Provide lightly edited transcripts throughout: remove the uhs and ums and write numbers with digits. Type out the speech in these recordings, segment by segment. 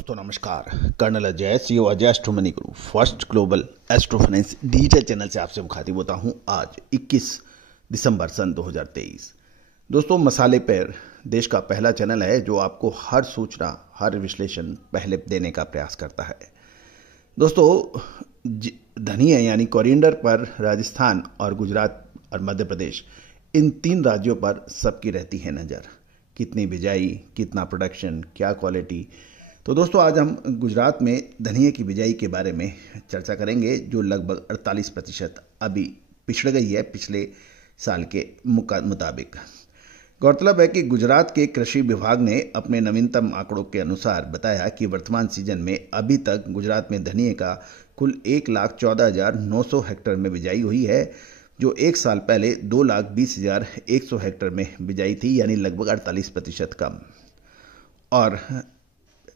दोस्तों नमस्कार। Colonel Ajay CEO Ajay astro money guru first global astro finance digital channel से आपसे मुखातिब होता हूं। आज 21 दिसंबर सन 2023। दोस्तों मसाले पर देश का पहला चैनल है जो आपको हर सूचना हर विश्लेषण पहले देने का प्रयास करता है। दोस्तों धनिया यानी कोरिएंडर पर राजस्थान और गुजरात और मध्य प्रदेश इन तीन राज्यों पर सबकी रहती है नज़र। कितनी बिजाई, कितना प्रोडक्शन, क्या क्वालिटी। तो दोस्तों आज हम गुजरात में धनिया की बिजाई के बारे में चर्चा करेंगे जो लगभग 48% अभी पिछड़ गई है पिछले साल के मुताबिक। गौरतलब है कि गुजरात के कृषि विभाग ने अपने नवीनतम आंकड़ों के अनुसार बताया कि वर्तमान सीजन में अभी तक गुजरात में धनिया का कुल 1,14,900 हेक्टेयर में बिजाई हुई है, जो एक साल पहले 2,20,100 हेक्टेयर में बिजाई थी, यानी लगभग 48% कम। और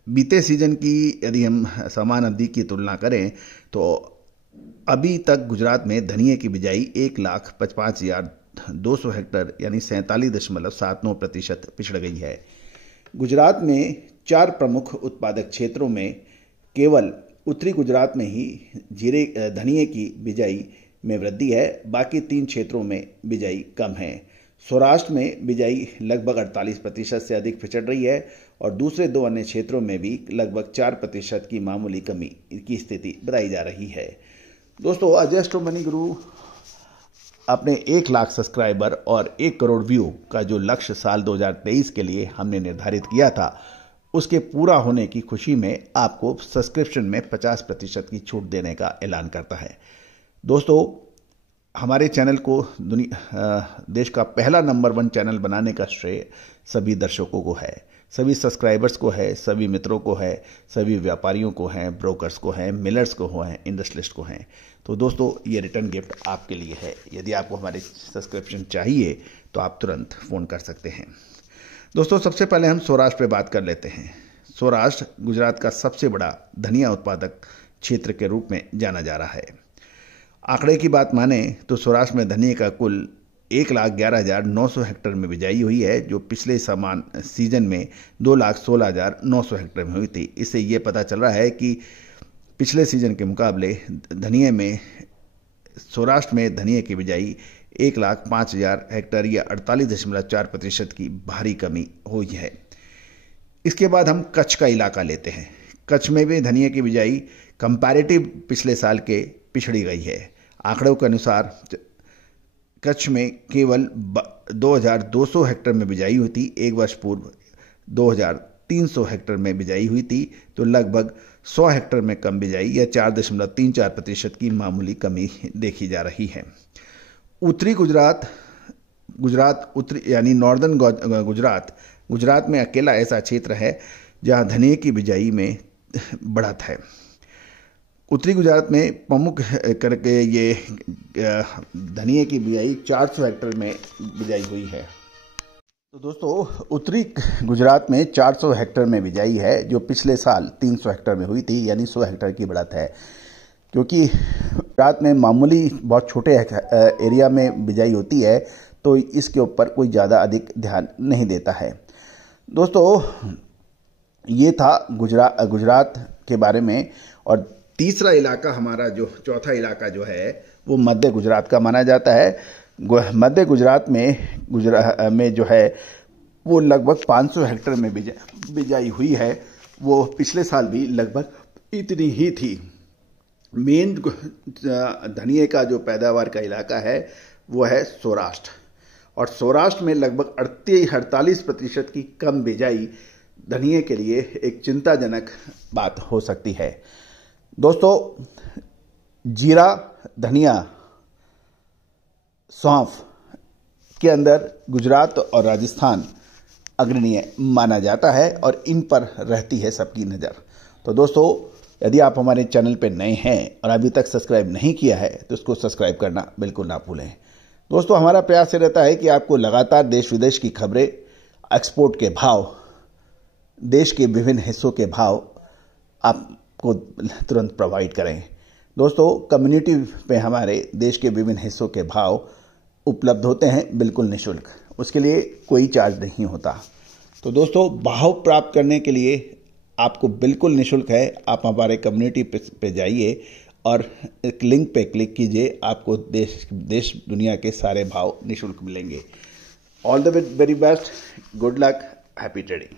बीते सीजन की यदि हम समान अवधि की तुलना करें तो अभी तक गुजरात में धनिया की बिजाई 1,55,200 हेक्टेयर यानी 47.79% पिछड़ गई है। गुजरात में 4 प्रमुख उत्पादक क्षेत्रों में केवल उत्तरी गुजरात में ही धनिया की बिजाई में वृद्धि है, बाकी 3 क्षेत्रों में बिजाई कम है। सौराष्ट्र में बिजाई लगभग 48% से अधिक पिछड़ रही है और दूसरे 2 अन्य क्षेत्रों में भी लगभग 4% की मामूली कमी की स्थिति बताई जा रही है। दोस्तों अजय एस्ट्रो मनी गुरु अपने 1 लाख सब्सक्राइबर और 1 करोड़ व्यू का जो लक्ष्य साल 2023 के लिए हमने निर्धारित किया था, उसके पूरा होने की खुशी में आपको सब्सक्रिप्शन में 50% की छूट देने का ऐलान करता है। दोस्तों हमारे चैनल को देश का पहला नंबर 1 चैनल बनाने का श्रेय सभी दर्शकों को है, सभी सब्सक्राइबर्स को है, सभी मित्रों को है, सभी व्यापारियों को है, ब्रोकर्स को है, मिलर्स को है, इंडस्ट्रियलिस्ट को हैं। तो दोस्तों ये रिटर्न गिफ्ट आपके लिए है। यदि आपको हमारे सब्सक्रिप्शन चाहिए तो आप तुरंत फ़ोन कर सकते हैं। दोस्तों सबसे पहले हम सौराष्ट्र पे बात कर लेते हैं। सौराष्ट्र गुजरात का सबसे बड़ा धनिया उत्पादक क्षेत्र के रूप में जाना जा रहा है। आंकड़े की बात माने तो सौराष्ट्र में धनिया का कुल 1,11,900 हेक्टेयर में बिजाई हुई है, जो पिछले समान सीजन में 2,16,900 हेक्टेयर में हुई थी। इससे ये पता चल रहा है कि पिछले सीजन के मुकाबले धनिया में सौराष्ट्र में धनिया की बिजाई 1,05,000 हेक्टेयर या 48.4% की भारी कमी हुई है। इसके बाद हम कच्छ का इलाका लेते हैं। कच्छ में भी धनिया की बिजाई कंपैरेटिव पिछले साल के पिछड़ी गई है। आंकड़ों के अनुसार कच्छ में केवल 2,200 हेक्टेयर में बिजाई हुई थी। एक वर्ष पूर्व 2,300 हेक्टेयर में बिजाई हुई थी, तो लगभग 100 हेक्टेयर में कम बिजाई या 4.34% की मामूली कमी देखी जा रही है। उत्तरी गुजरात उत्तरी यानी नॉर्दर्न गुजरात में अकेला ऐसा क्षेत्र है जहां धनिया की बिजाई में बढ़त है। उत्तरी गुजरात में प्रमुख करके ये धनिया की बिजाई 400 हेक्टेयर में बिजाई हुई है। तो दोस्तों उत्तरी गुजरात में 400 हेक्टेयर में बिजाई है, जो पिछले साल 300 हेक्टेयर में हुई थी, यानी 100 हेक्टेयर की बढ़त है। क्योंकि गुजरात में मामूली बहुत छोटे एरिया में बिजाई होती है, तो इसके ऊपर कोई ज़्यादा अधिक ध्यान नहीं देता है। दोस्तों ये था गुजरात के बारे में। और तीसरा इलाका हमारा जो चौथा इलाका जो है वो मध्य गुजरात का माना जाता है। मध्य गुजरात में जो है वो लगभग 500 हेक्टेयर में बिजाई हुई है। वो पिछले साल भी लगभग इतनी ही थी। मेन धनिया का जो पैदावार का इलाका है वो है सौराष्ट्र, और सौराष्ट्र में लगभग 48% की कम बिजाई धनिया के लिए एक चिंताजनक बात हो सकती है। दोस्तों जीरा, धनिया, सौंफ के अंदर गुजरात और राजस्थान अग्रणीय माना जाता है और इन पर रहती है सबकी नज़र। तो दोस्तों यदि आप हमारे चैनल पर नए हैं और अभी तक सब्सक्राइब नहीं किया है तो इसको सब्सक्राइब करना बिल्कुल ना भूलें। दोस्तों हमारा प्रयास ये रहता है कि आपको लगातार देश विदेश की खबरें, एक्सपोर्ट के भाव, देश के विभिन्न हिस्सों के भाव आपको तुरंत प्रोवाइड करें। दोस्तों कम्युनिटी पे हमारे देश के विभिन्न हिस्सों के भाव उपलब्ध होते हैं बिल्कुल निःशुल्क, उसके लिए कोई चार्ज नहीं होता। तो दोस्तों भाव प्राप्त करने के लिए आपको बिल्कुल निःशुल्क है। आप हमारे कम्युनिटी पे जाइए और एक लिंक पे क्लिक कीजिए, आपको देश दुनिया के सारे भाव निःशुल्क मिलेंगे। All the very best, good luck, happy trading.